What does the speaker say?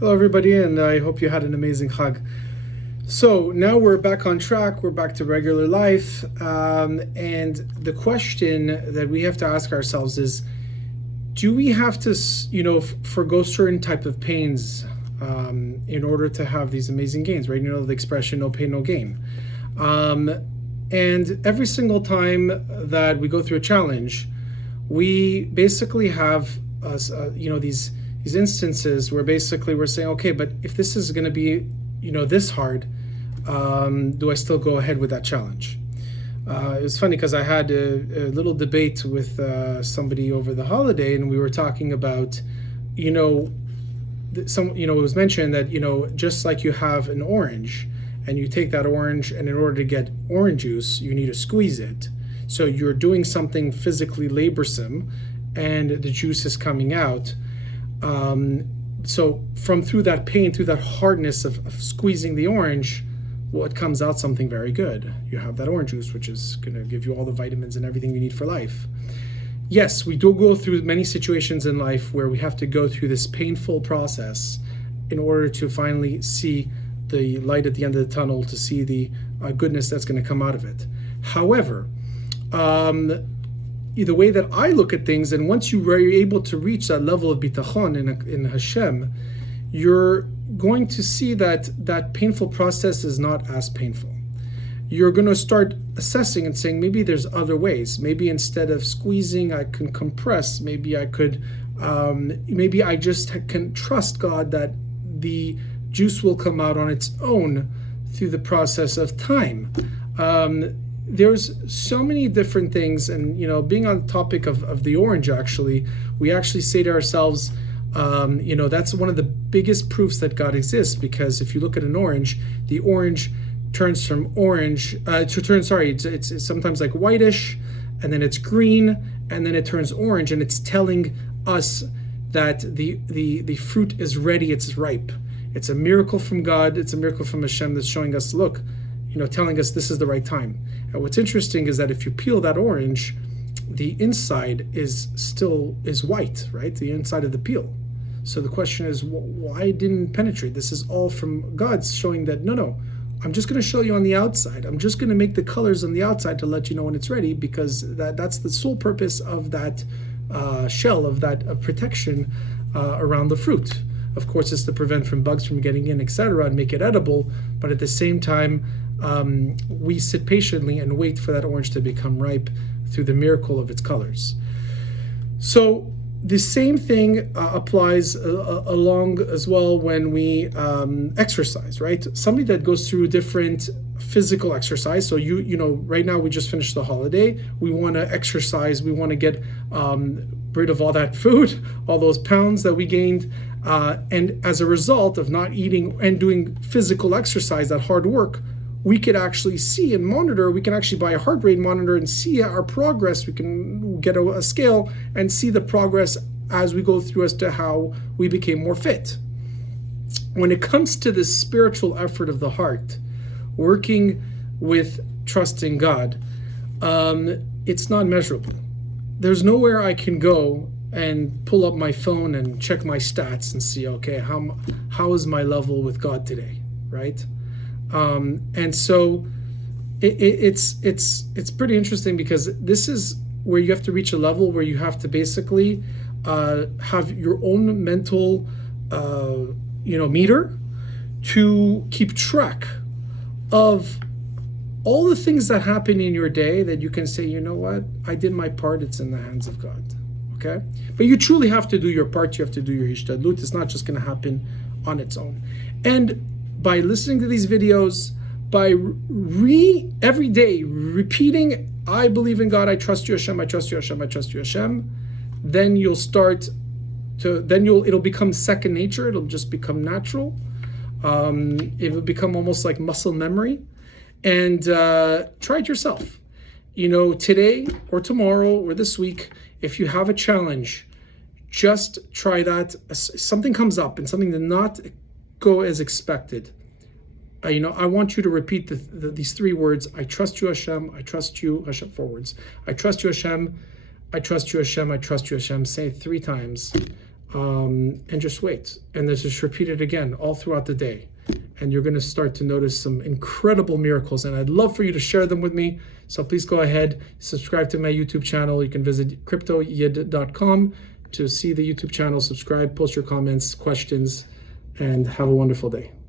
Hello, everybody, and I hope you had an amazing Chag. So now we're back on track. We're back to regular life, and the question that we have to ask ourselves is: do we have to, forgo certain type of pains in order to have these amazing gains? Right? You know the expression "no pain, no gain." And every single time that we go through a challenge, we basically have these instances where basically we're saying, okay, but if this is going to be this hard, do I still go ahead with that challenge? It was funny because I had a little debate with somebody over the holiday, and we were talking about it was mentioned that just like you have an orange and you take that orange, and in order to get orange juice you need to squeeze it, so you're doing something physically laborsome and the juice is coming out. So through that pain, through that hardness of squeezing the orange, it comes out something very good. You have that orange juice, which is going to give you all the vitamins and everything you need for life. Yes, we do go through many situations in life where we have to go through this painful process in order to finally see the light at the end of the tunnel, to see the goodness that's going to come out of it. However, the way that I look at things, and once you are able to reach that level of bitachon in Hashem, you're going to see that painful process is not as painful. You're going to start assessing and saying, maybe there's other ways. Maybe instead of squeezing, I can compress. Maybe I could, maybe I just can trust God that the juice will come out on its own through the process of time. There's so many different things, and being on the topic of the orange, actually, we actually say to ourselves, that's one of the biggest proofs that God exists, because if you look at an orange, the orange turns from orange it's sometimes like whitish, and then it's green, and then it turns orange, and it's telling us that the fruit is ready, it's ripe. It's a miracle from God, it's a miracle from Hashem that's showing us, look, telling us this is the right time. And what's interesting is that if you peel that orange, the inside is white, right? The inside of the peel. So the question is, why didn't it penetrate? This is all from God showing that, no, I'm just going to show you on the outside. I'm just going to make the colors on the outside to let you know when it's ready, because that's the sole purpose of that shell, of protection around the fruit. Of course, it's to prevent from bugs from getting in, etc., and make it edible. But at the same time, we sit patiently and wait for that orange to become ripe through the miracle of its colors. So the same thing applies along as well when we exercise, right? Somebody that goes through different physical exercise. So right now we just finished the holiday. We want to exercise. We want to get rid of all that food, all those pounds that we gained. And as a result of not eating and doing physical exercise, that hard work, we could actually see and monitor. We can actually buy a heart rate monitor and see our progress. We can get a scale and see the progress as we go through as to how we became more fit. When it comes to the spiritual effort of the heart, working with trusting God, it's not measurable. There's nowhere I can go and pull up my phone and check my stats and see, okay, how is my level with God today, right? And so it's pretty interesting, because this is where you have to reach a level where you have to basically have your own mental meter to keep track of all the things that happen in your day, that you can say, you know what, I did my part, it's in the hands of God. Okay? But you truly have to do your part. You have to do your hishtadlut. It's not just going to happen on its own. And by listening to these videos, by every day repeating, I believe in God, I trust you, Hashem, I trust you, Hashem, I trust you, Hashem, then it'll become second nature. It'll just become natural. It will become almost like muscle memory. And try it yourself. Today or tomorrow or this week, if you have a challenge, just try that. Something comes up and something did not go as expected. I want you to repeat these three words: I trust you, Hashem. I trust you, Hashem. 4 words. I trust you, Hashem. I trust you, Hashem. I trust you, Hashem. Say it 3 times. and just wait. And then just repeat it again all throughout the day. And you're going to start to notice some incredible miracles. And I'd love for you to share them with me. So please go ahead, subscribe to my YouTube channel. You can visit cryptoyid.com to see the YouTube channel, subscribe, post your comments, questions, and have a wonderful day.